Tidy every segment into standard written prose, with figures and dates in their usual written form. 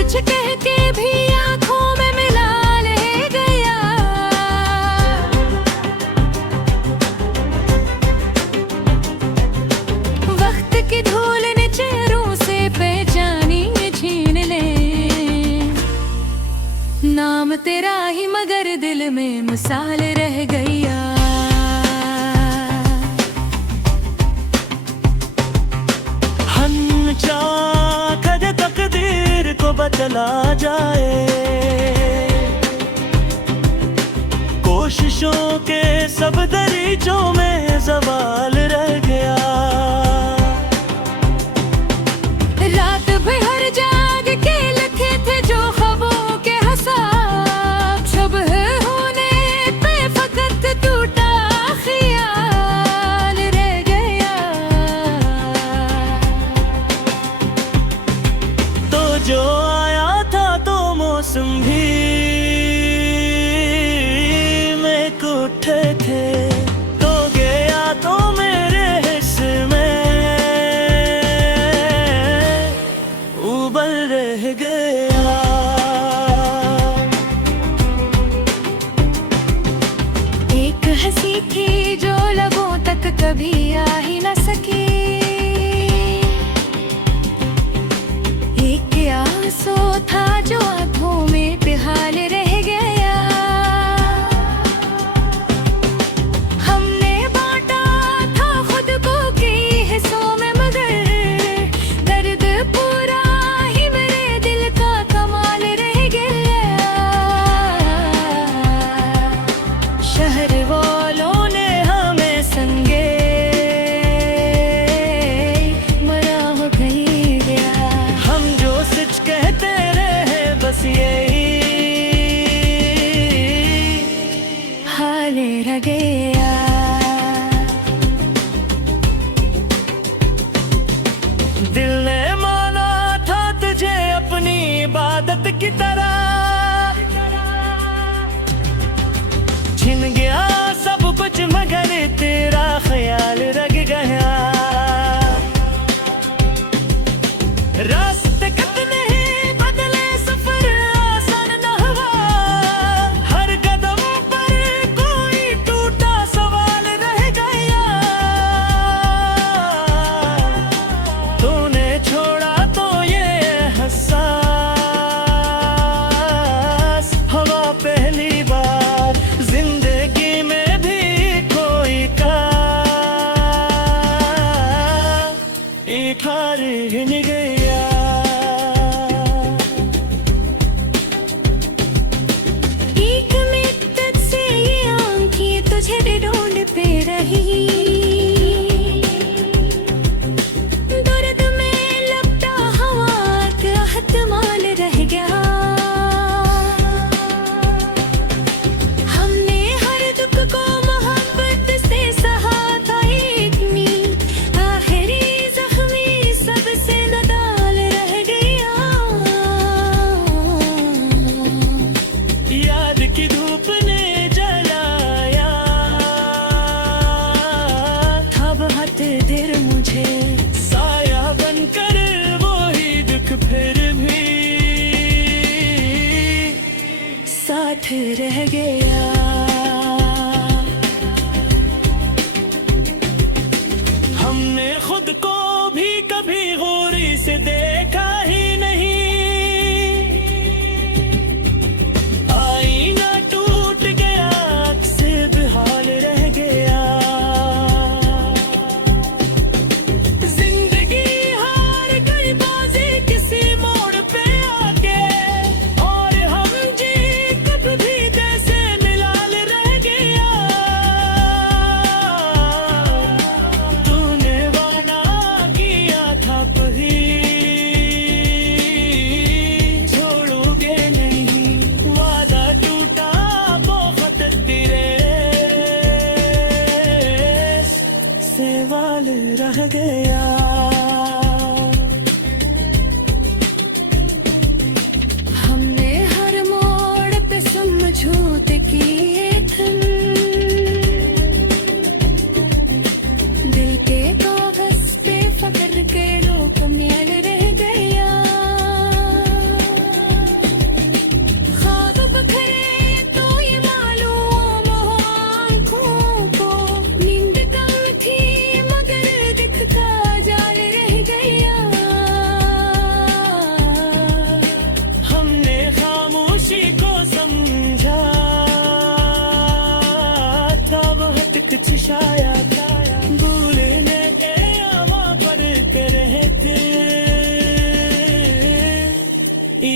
कुछ कह के भी आंखों में मिला ले गया। वक्त की धूल ने चेहरों से पहचानी छीन ले। नाम तेरा ही मगर दिल में मिसाल रह गया। कदे तकदीर को बतला जाए, कोशिशों के सब दरीचों में सवाल रह गया। रात भर जाग के लिखे थे जो ख्वाबों के हिसाब, सुबह होने पे फकत टूटा ख्याल रह गया। तो जो आया था तो मौसम भी में उठे थे, तो गया तो मेरे हिस्से में उबल रह गया। एक हंसी थी जो लबों तक कभी आ ही न सकी, एक आंसू था जो आंखों में बेहाल रह गया। हमने बांटा था खुद को कई हिस्सों में, मगर दर्द पूरा ही मेरे दिल का कमाल रह गया। शहर वालों ने हमें संगे मरा हो गया। हम जो सच कहते रहे बस यही हाल रह गया। दिल ने माना था तुझे अपनी इबादत की तरह, छिन गया सब कुछ मगर तेरा ख्याल रह गया। रास्ते कितने ही बदले सफर आसान न हुआ, हर कदम पर कोई टूटा सवाल रह गया। तूने छोड़ा तो ये हसास हवा पहली बार जिंदगी में भी कोई का एक हार हिन गया। एक मिद्दत से ये आंखें तुझे ढूंढ पे रही, दर्द में लपटा हवा का हतमाल रह गया। हमने हर दुख को मोहब्बत से सहा था, इतनी आखिरी जख्मी सबसे नदाल रह गया। याद की धूप ने जलाया था बहुत देर मुझे, साया बनकर वो ही दुख फिर भी साथ रह गया। हमने खुद को भी कभी गौरी से देखा ही नहीं, आईना टूट गया अक्से बेहाल रह गया। जिंदगी हार गई बाजी किसी मोड़ पे आके, और हम जी कब भी जैसे मिलाल रह गया। तूने वादा किया था कोई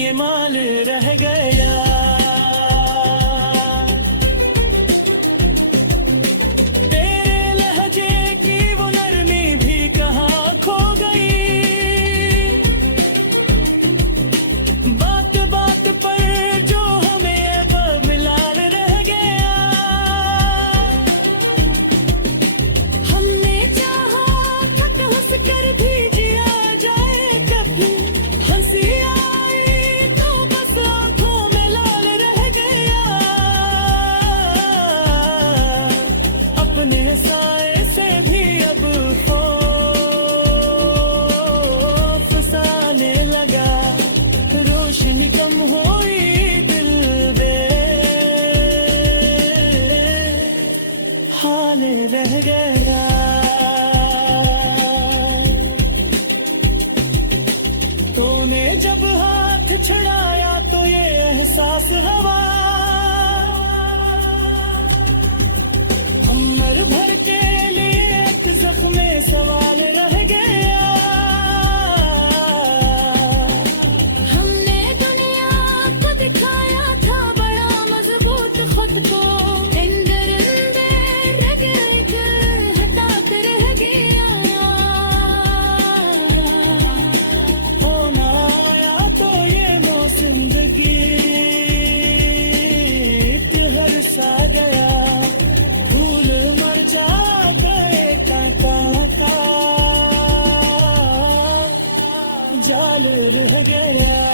ये माल रह गया। तेरे लहजे की वो नरमी भी कहाँ खो गई। बात बात पर जो हमें अब मिलाल रह गया। हमने चाहा था कि हंस कर भी जिया जाए कभी, हंसी आई तो बस आंखों में लाल रह गया। अपने साए से भी अब खौफ फसाने लगा। रोशनी कम हुई दिल बे हाल रह गया। तूने जब हाथ छुड़ाया तो ये एहसास हवा। उम्र भर के लिए एक जख्मे सवाल रह गया। हमने दुनिया को दिखाया था बड़ा मजबूत खुद को, इंदर रह गए हटा कर रह गया। होना आया तो ये मौसिंदगी हर सा गया। फूल मर जा गए कहाँ का जाल रह गया।